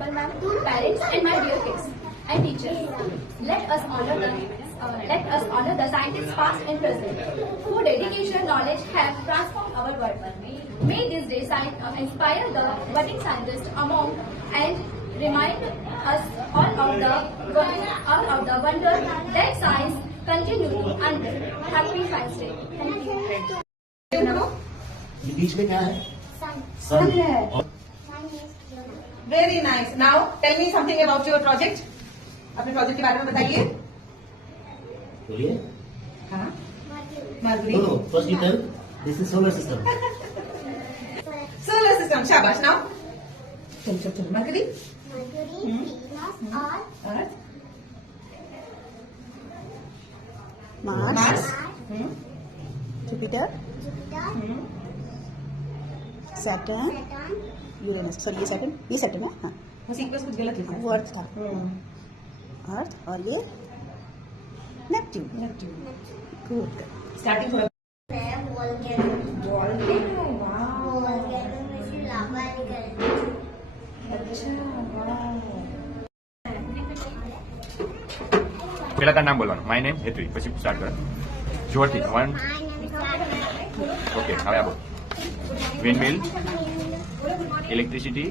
principal ma'am, parents, and my dear kids and teachers. Let us honor the scientists past and present, whose dedication, knowledge have transformed our world. May this day inspire the budding scientists among and remind us all of the wonder that science continues until. Happy Science Day. Thank you. ये बीच में क्या है? Sun है. Very nice. Now tell me something about your project. अपने project के बारे में बताइए. बोलिए. हाँ. Mercury. No first you tell this is solar system. Solar system. शाबाश. नाउ चलो Mercury. Earth. Mars, Jupiter, Saturn, Uranus. Sorry ये Saturn है. हाँ. वो सीक्वेंस कुछ गलत लिखा है. वो अर्थ था. अर्थ और ये नेपट्यून. गुड. स्टार्टिंग थोड़ा. પેલા તાર નામ બોલવાનું. My name Hetvi. પછી સ્ટાર્ટ કરો જોરથી. 1 ઓકે હવે આપો. વિન્ડમિલ, ઇલેક્ટ્રિસિટી,